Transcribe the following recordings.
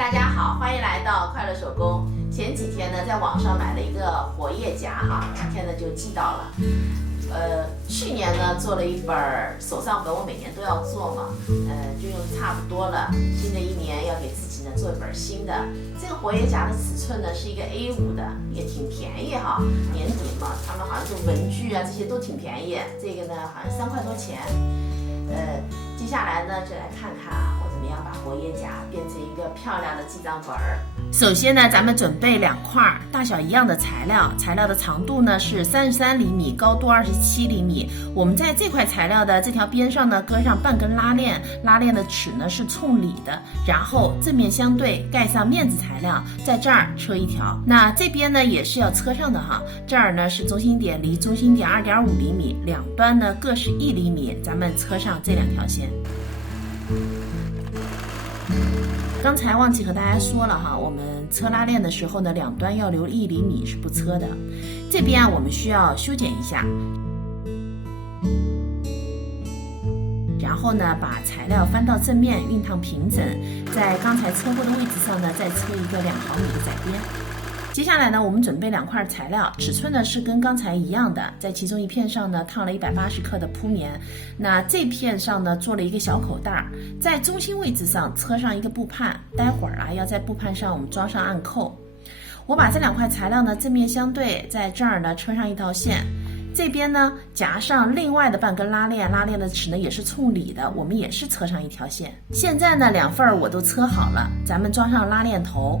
大家好，欢迎来到快乐手工。前几天呢，在网上买了一个活页夹哈，今天呢就寄到了。去年呢做了一本手账本，我每年都要做嘛，就用的差不多了。新的一年要给自己呢做一本新的。这个活页夹的尺寸呢是一个 A5 的，也挺便宜哈。年底嘛，他们好像做文具啊这些都挺便宜。这个呢好像3块多钱。接下来呢就来看看我怎么样把活页夹变成一个漂亮的记账本儿。首先呢，咱们准备2块大小一样的材料，材料的长度呢是33厘米，高度27厘米。我们在这块材料的这条边上呢搁上半根拉链，拉链的齿呢是冲里的，然后正面相对盖上面子材料，在这儿车一条。那这边呢也是要车上的哈，这儿呢是中心点，离中心点2.5厘米，两端呢各是1厘米，咱们车上这2条线。刚才忘记和大家说了哈，我们车拉链的时候呢，两端要留1厘米是不车的。这边我们需要修剪一下，然后呢，把材料翻到正面，熨烫平整，在刚才车过的位置上呢，再车一个2毫米的窄边。接下来呢，我们准备2块材料，尺寸呢是跟刚才一样的，在其中一片上呢烫了180克的铺棉，那这片上呢做了一个小口袋，在中心位置上车上一个布判，待会儿要在布判上我们装上暗扣。我把这2块材料呢正面相对，在这儿呢车上一条线，这边呢夹上另外的半根拉链，拉链的齿呢也是冲里的，我们也是车上一条线。现在呢2份我都车好了，咱们装上拉链头，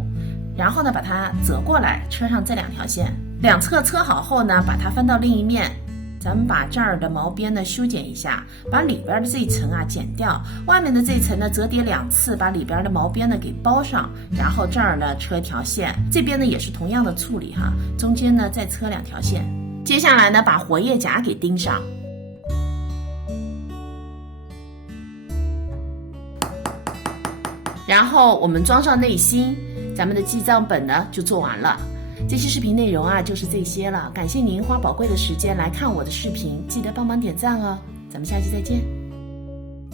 然后呢把它折过来，车上这2条线，两侧车好后呢，把它翻到另一面，咱们把这儿的毛边呢修剪一下，把里边的这一层剪掉，外面的这一层呢折叠2次，把里边的毛边呢给包上，然后这儿呢车一条线，这边呢也是同样的处理哈，中间呢再车2条线。接下来呢把活页夹给钉上。然后我们装上内芯，咱们的记账本呢就做完了。这期视频内容就是这些了，感谢您花宝贵的时间来看我的视频，记得帮忙点赞哦，咱们下期再见。